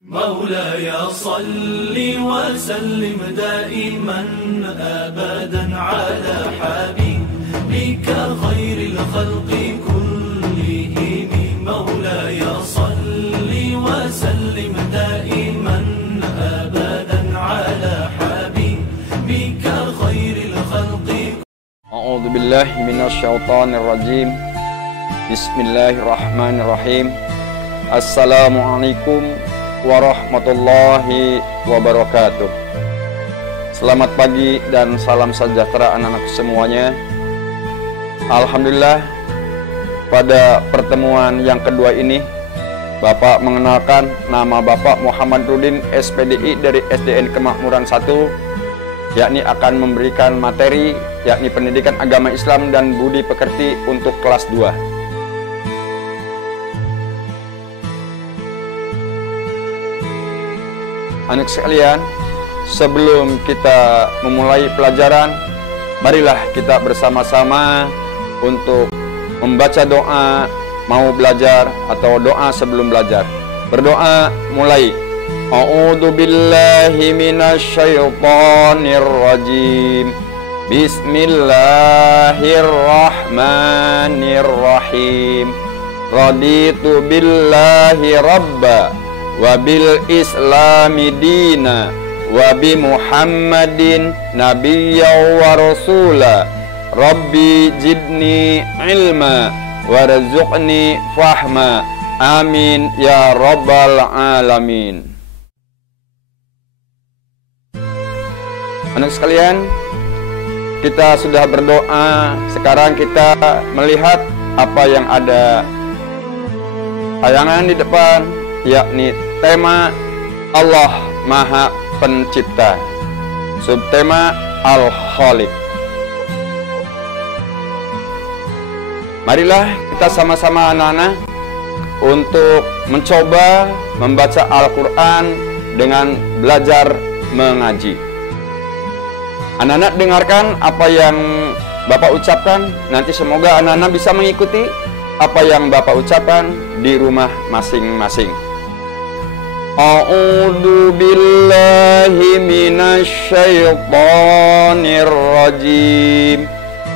مولاي صل وسلم دائما أبدا على حبيبك خير الخلق كلهم. مولاي صل وسلم دائما أبدا على حبيبك خير الخلق. أعوذ بالله من الشيطان الرجيم. بسم الله الرحمن الرحيم. Assalamualaikum warahmatullahi wabarakatuh. Selamat pagi dan salam sejahtera anak-anak semuanya. Alhamdulillah, pada pertemuan yang kedua ini Bapak mengenalkan nama Bapak Muhammad Rudin SPDI dari SDN Kemakmuran 1, yakni akan memberikan materi yakni pendidikan agama Islam dan budi pekerti untuk kelas 2. Anak sekalian, sebelum kita memulai pelajaran, marilah kita bersama-sama untuk membaca doa mau belajar atau doa sebelum belajar. Berdoa mulai. A'udzu billahi minasyaitonir rajim. Bismillahirrahmanirrahim. Raditu billahi rabba wa bil islami dina wa bi muhammadin nabiyya wa rasula. Rabbi jidni ilma warzuqni fahma. Amin ya rabbal alamin. Anak sekalian, kita sudah berdoa. Sekarang kita melihat apa yang ada tayangan di depan, yakni tema Allah Maha Pencipta, subtema Al-Khaliq. Marilah kita sama-sama anak-anak untuk mencoba membaca Al-Quran dengan belajar mengaji. Anak-anak dengarkan apa yang Bapak ucapkan. Nanti semoga anak-anak bisa mengikuti apa yang Bapak ucapkan di rumah masing-masing. A'udzu billahi minasyaitonir rajim.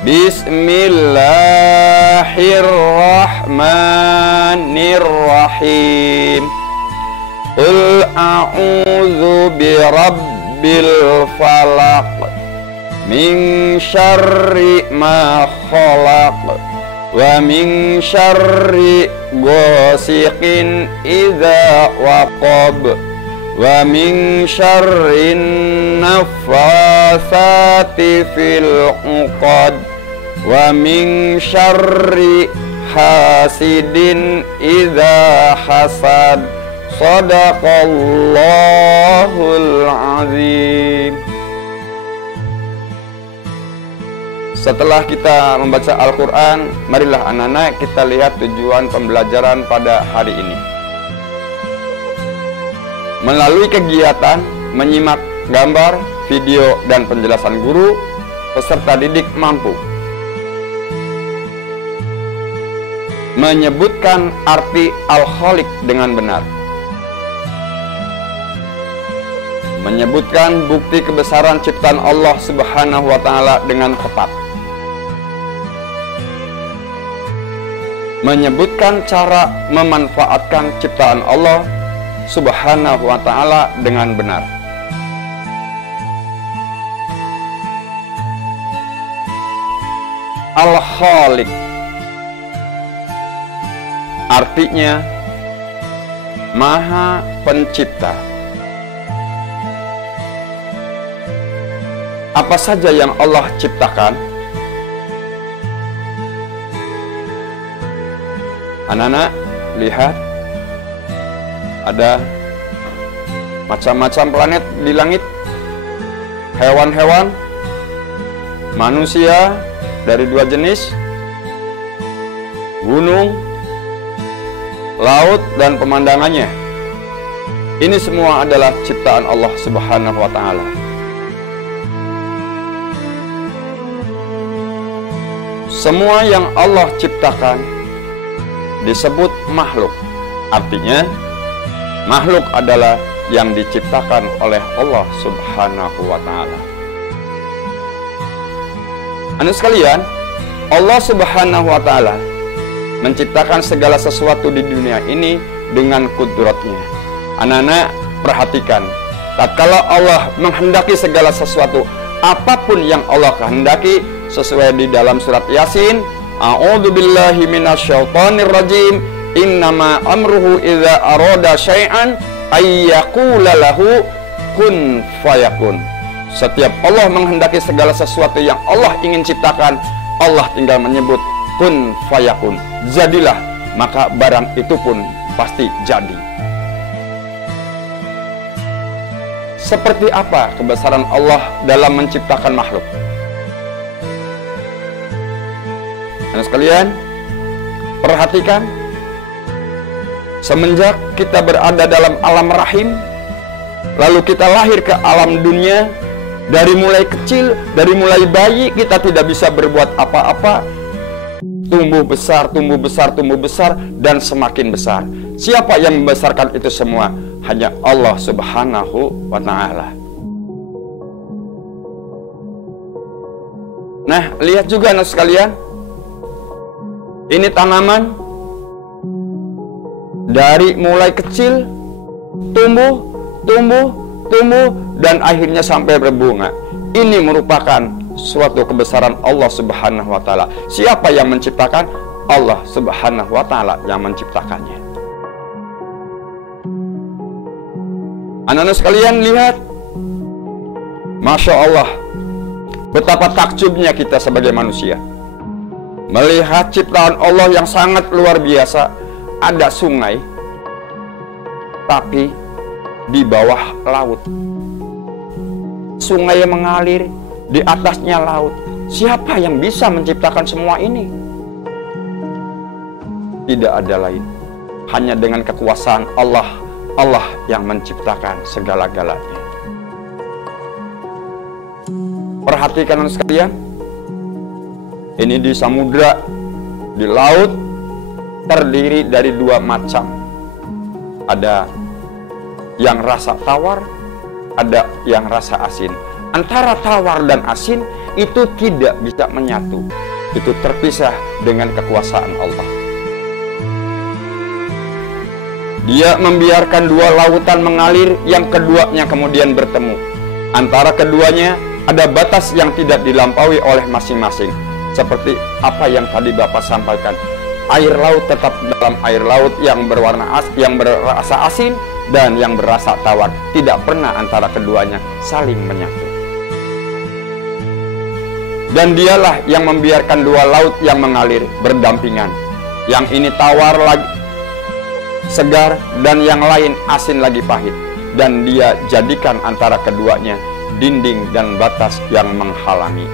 Bismillahirrahmanirrahim. Qul a'udzu birabbil falaq min syarri ma khalaq wa min syarri ghasiqin idza waqab wa min syarrin naffatsati fil 'uqad wa min syarri hasidin idza hasad. Shadaqallahul azim. Setelah kita membaca Al-Quran, marilah anak-anak kita lihat tujuan pembelajaran pada hari ini. Melalui kegiatan menyimak gambar, video, dan penjelasan guru, peserta didik mampu menyebutkan arti Al-Khaliq dengan benar, menyebutkan bukti kebesaran ciptaan Allah Subhanahu wa Ta'ala dengan tepat, menyebutkan cara memanfaatkan ciptaan Allah Subhanahu wa Ta'ala dengan benar. Al-Khaliq artinya Maha Pencipta. Apa saja yang Allah ciptakan? Anak-anak, lihat, ada macam-macam planet di langit, hewan-hewan, manusia dari dua jenis, gunung, laut, dan pemandangannya. Ini semua adalah ciptaan Allah Subhanahu wa Ta'ala. Semua yang Allah ciptakan disebut makhluk. Artinya makhluk adalah yang diciptakan oleh Allah Subhanahu wa Ta'ala. Anu sekalian, Allah Subhanahu wa Ta'ala menciptakan segala sesuatu di dunia ini dengan kudratnya. Anak-anak perhatikan, tatkala Allah menghendaki segala sesuatu, apapun yang Allah kehendaki, sesuai di dalam surat Yasin, a'udzubillahi minasyaitonir rajim, innama amruhu idza arada syai'an ayyaqula lahu kun fayakun. Setiap Allah menghendaki segala sesuatu yang Allah ingin ciptakan, Allah tinggal menyebut kun fayakun, jadilah, maka barang itu pun pasti jadi. Seperti apa kebesaran Allah dalam menciptakan makhluk? Anak sekalian, perhatikan, semenjak kita berada dalam alam rahim, lalu kita lahir ke alam dunia, dari mulai kecil, dari mulai bayi, kita tidak bisa berbuat apa-apa, tumbuh besar, tumbuh besar, tumbuh besar, dan semakin besar. Siapa yang membesarkan itu semua? Hanya Allah Subhanahu wa Ta'ala. Nah, lihat juga anak sekalian, ini tanaman dari mulai kecil tumbuh, dan akhirnya sampai berbunga. Ini merupakan suatu kebesaran Allah Subhanahu wa Ta'ala. Siapa yang menciptakan? Allah Subhanahu wa Ta'ala yang menciptakannya. Anak-anak sekalian, lihat, Masya Allah, betapa takjubnya kita sebagai manusia melihat ciptaan Allah yang sangat luar biasa. Ada sungai, tapi di bawah laut. Sungai yang mengalir, di atasnya laut. Siapa yang bisa menciptakan semua ini? Tidak ada lain, hanya dengan kekuasaan Allah. Allah yang menciptakan segala-galanya. Perhatikan sekalian, ini di samudra, di laut, terdiri dari dua macam. Ada yang rasa tawar, ada yang rasa asin. Antara tawar dan asin itu tidak bisa menyatu. Itu terpisah dengan kekuasaan Allah. Dia membiarkan dua lautan mengalir, yang keduanya kemudian bertemu. Antara keduanya ada batas yang tidak dilampaui oleh masing-masing. Seperti apa yang tadi Bapak sampaikan, air laut tetap dalam air laut yang berwarna yang berasa asin dan yang berasa tawar. Tidak pernah antara keduanya saling menyatu. Dan dialah yang membiarkan dua laut yang mengalir berdampingan. Yang ini tawar lagi segar, dan yang lain asin lagi pahit. Dan dia jadikan antara keduanya dinding dan batas yang menghalangi.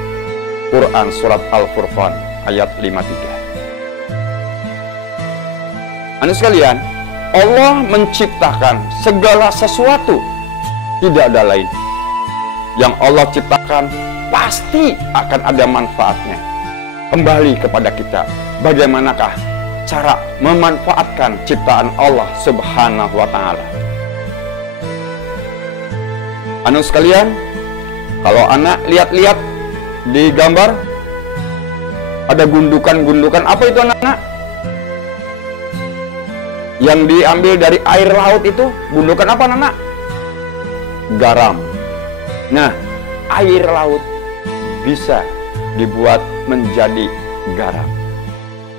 Quran Surat Al-Furqan ayat 53. Anak sekalian, Allah menciptakan segala sesuatu. Tidak ada lain. Yang Allah ciptakan pasti akan ada manfaatnya. Kembali kepada kita, bagaimanakah cara memanfaatkan ciptaan Allah Subhanahu wa Ta'ala. Anak sekalian, kalau anak lihat-lihat di gambar, ada gundukan-gundukan. Apa itu anak-anak? Yang diambil dari air laut itu gundukan apa anak-anak? Garam. Nah, air laut bisa dibuat menjadi garam.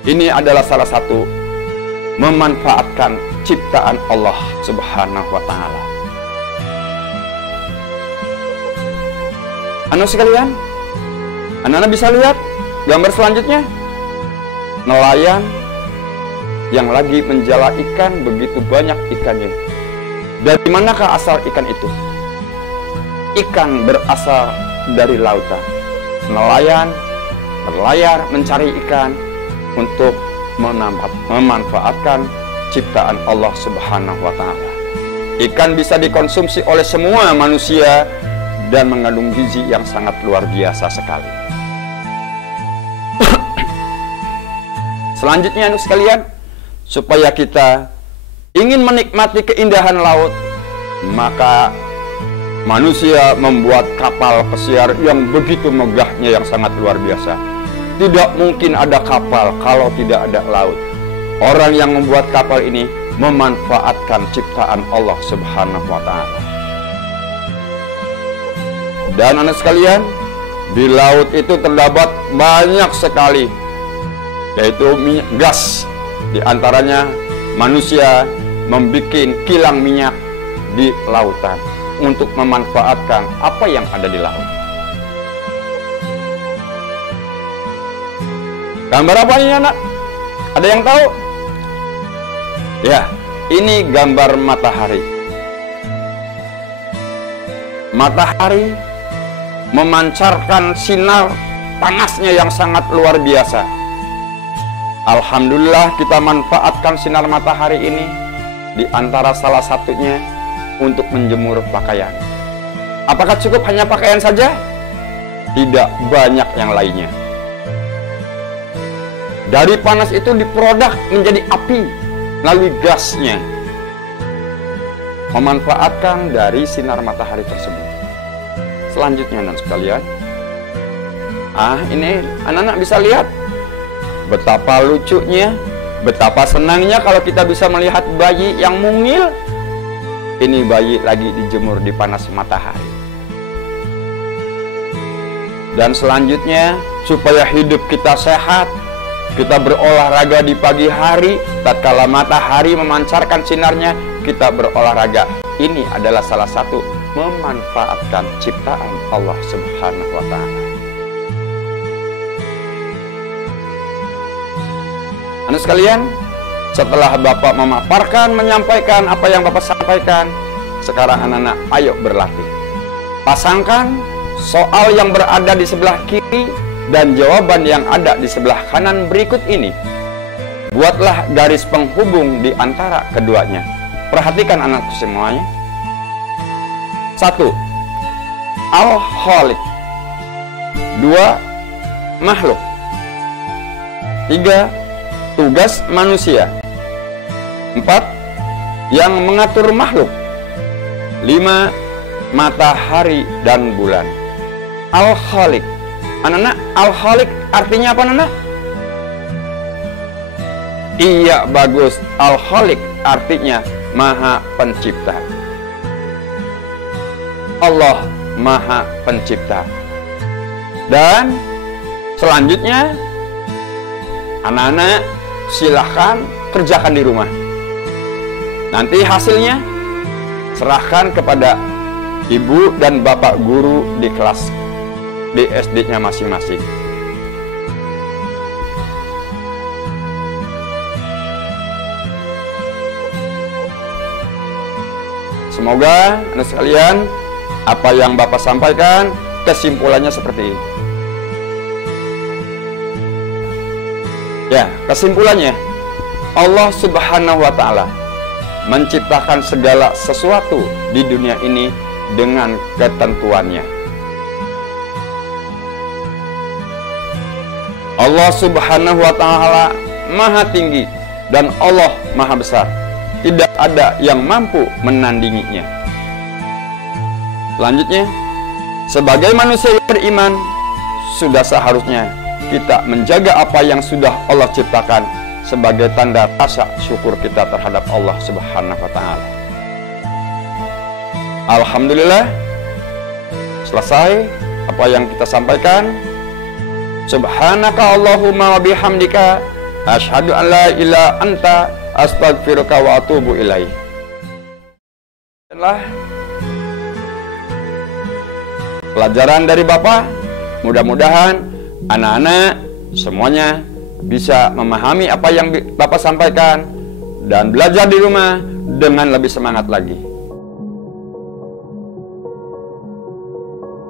Ini adalah salah satu memanfaatkan ciptaan Allah Subhanahu wa Ta'ala. Anak sekalian, anak-anak bisa lihat gambar selanjutnya. Nelayan yang lagi menjala ikan, begitu banyak ikannya. Dari manakah asal ikan itu? Ikan berasal dari lautan. Nelayan berlayar mencari ikan untuk memanfaatkan ciptaan Allah Subhanahu wa Ta'ala. Ikan bisa dikonsumsi oleh semua manusia dan mengandung gizi yang sangat luar biasa sekali. Selanjutnya anak sekalian, supaya kita ingin menikmati keindahan laut, maka manusia membuat kapal pesiar yang begitu megahnya, yang sangat luar biasa. Tidak mungkin ada kapal kalau tidak ada laut. Orang yang membuat kapal ini memanfaatkan ciptaan Allah Subhanahu wa Ta'ala. Dan anak sekalian, di laut itu terdapat banyak sekali, yaitu minyak gas. Di antaranya manusia membuat kilang minyak di lautan untuk memanfaatkan apa yang ada di laut. Gambar apa ini, anak? Ada yang tahu? Ya, ini gambar matahari. Matahari memancarkan sinar panasnya yang sangat luar biasa. Alhamdulillah kita manfaatkan sinar matahari ini, di antara salah satunya untuk menjemur pakaian. Apakah cukup hanya pakaian saja? Tidak, banyak yang lainnya. Dari panas itu diproduk menjadi api melalui gasnya, memanfaatkan dari sinar matahari tersebut. Selanjutnya, anak sekalian, ini anak-anak bisa lihat betapa lucunya, betapa senangnya kalau kita bisa melihat bayi yang mungil. Ini bayi lagi dijemur di panas matahari. Dan selanjutnya, supaya hidup kita sehat, kita berolahraga di pagi hari, tatkala matahari memancarkan sinarnya, kita berolahraga. Ini adalah salah satu memanfaatkan ciptaan Allah Subhanahu wa Ta'ala. Anak sekalian, setelah Bapak memaparkan, menyampaikan apa yang Bapak sampaikan, sekarang anak-anak ayo berlatih. Pasangkan soal yang berada di sebelah kiri dan jawaban yang ada di sebelah kanan berikut ini. Buatlah garis penghubung di antara keduanya. Perhatikan anakku semuanya. 1. Al-Khaliq. 2. Makhluk. 3. Tugas manusia. 4. Yang mengatur makhluk. 5. Matahari dan bulan. Al-Khaliq. Anak-anak, Al-Khaliq artinya apa, anak-anak? Iya, bagus. Al-Khaliq artinya Maha Pencipta. Allah Maha Pencipta. Dan selanjutnya, anak-anak silahkan kerjakan di rumah. Nanti hasilnya serahkan kepada ibu dan bapak guru di kelas, di SD-nya masing-masing. Semoga anak sekalian, apa yang Bapak sampaikan, kesimpulannya seperti ini. Ya, kesimpulannya, Allah Subhanahu wa Ta'ala menciptakan segala sesuatu di dunia ini dengan ketentuannya. Allah Subhanahu wa Ta'ala Maha tinggi dan Allah Maha besar. Tidak ada yang mampu menandinginya. Selanjutnya, sebagai manusia yang beriman, sudah seharusnya kita menjaga apa yang sudah Allah ciptakan sebagai tanda rasa syukur kita terhadap Allah Subhanahu wa Ta'ala. Alhamdulillah, selesai apa yang kita sampaikan. Subhanaka Allahumma wa bihamdika asyhadu an la ilaha anta astaghfiruka wa atubu ilaih. Pelajaran dari Bapak, mudah-mudahan anak-anak semuanya bisa memahami apa yang Bapak sampaikan dan belajar di rumah dengan lebih semangat lagi.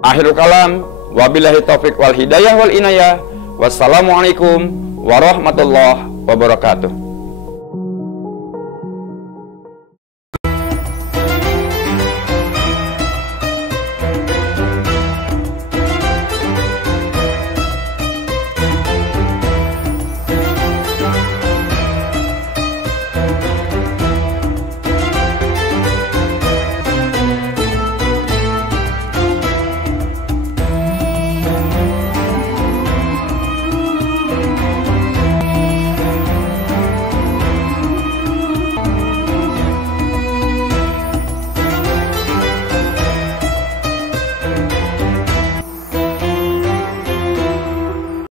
Akhirul kalam, wabillahi taufiq wal hidayah wal inayah. Wassalamualaikum warahmatullahi wabarakatuh.